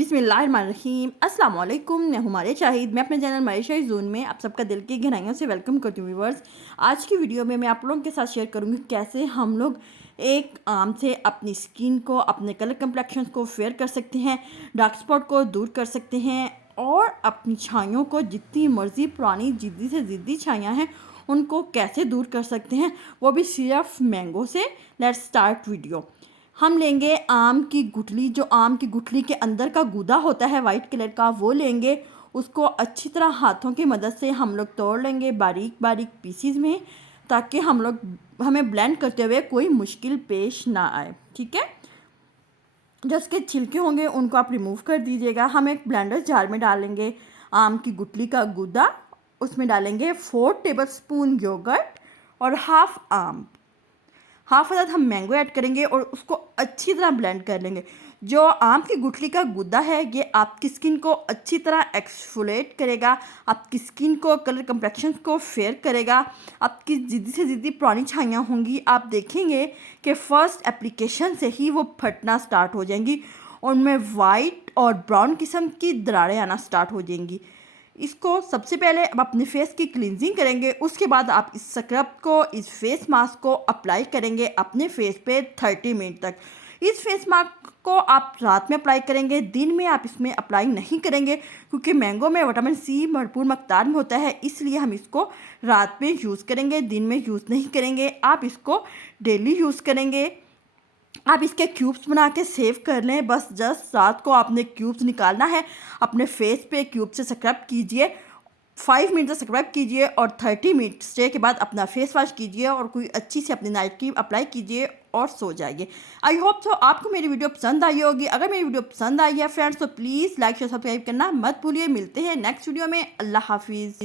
बिस्मिल्लाहिर्रहमानिर्रहीम अस्सलाम वालेकुम। मैं हूँ मारिया शाहिद। मैं अपने चैनल मारिया शाहिद ज़ोन में आप सबका दिल की गहराइयों से वेलकम करती हूँ। व्यूवर्स, आज की वीडियो में मैं आप लोगों के साथ शेयर करूँगी कैसे हम लोग एक आम से अपनी स्किन को, अपने कलर कम्प्लेक्शन को फेयर कर सकते हैं, डार्क स्पॉट को दूर कर सकते हैं और अपनी छाइयों को, जितनी मर्ज़ी पुरानी ज़िद्दी से ज़िद्दी छाइयाँ हैं, उनको कैसे दूर कर सकते हैं, वो भी सिर्फ मैंगो से। Let's start video. हम लेंगे आम की गुठली। जो आम की गुठली के अंदर का गूदा होता है वाइट कलर का, वो लेंगे। उसको अच्छी तरह हाथों की मदद से हम लोग तोड़ लेंगे बारीक बारीक पीसीज में, ताकि हमें ब्लेंड करते हुए कोई मुश्किल पेश ना आए। ठीक है, जो उसके छिलके होंगे उनको आप रिमूव कर दीजिएगा। हम एक ब्लेंडर जार में डालेंगे आम की गुठली का गूदा। उसमें डालेंगे 4 टेबलस्पून योगर्ट और हाफ अदद हम मैंगो ऐड करेंगे और उसको अच्छी तरह ब्लेंड कर लेंगे। जो आम की गुठली का गूदा है, ये आपकी स्किन को अच्छी तरह एक्सफोलिएट करेगा, आपकी स्किन को, कलर कम्प्लेक्शन को फेयर करेगा। आपकी ज़िद्दी से ज़िद्दी पुरानी छाइयाँ होंगी, आप देखेंगे कि फ़र्स्ट एप्लीकेशन से ही वो फटना स्टार्ट हो जाएंगी और उनमें वाइट और ब्राउन किस्म की दरारें आना स्टार्ट हो जाएंगी। इसको सबसे पहले आप अपने फेस की क्लींजिंग करेंगे, उसके बाद आप इस स्क्रब को, इस फेस मास्क को अप्लाई करेंगे अपने फेस पे 30 मिनट तक। इस फेस मास्क को आप रात में अप्लाई करेंगे, दिन में आप इसमें अप्लाई नहीं करेंगे, क्योंकि मैंगो में विटामिन सी भरपूर मकदार में होता है, इसलिए हम इसको रात में यूज़ करेंगे, दिन में यूज़ नहीं करेंगे। आप इसको डेली यूज़ करेंगे। आप इसके क्यूब्स बना के सेव कर लें। बस जस्ट रात को आपने क्यूब्स निकालना है, अपने फेस पे क्यूब से स्क्रब कीजिए, 5 मिनट तक स्क्रब कीजिए और 30 मिनट स्टे के बाद अपना फेस वॉश कीजिए और कोई अच्छी सी अपनी नाइट क्रीम अप्लाई कीजिए और सो जाइए। आई होप सो आपको मेरी वीडियो पसंद आई होगी। अगर मेरी वीडियो पसंद आई है फ्रेंड्स, तो प्लीज़ लाइक शेयर सब्सक्राइब करना मत भूलिए। मिलते हैं नेक्स्ट वीडियो में। अल्लाह हाफिज़।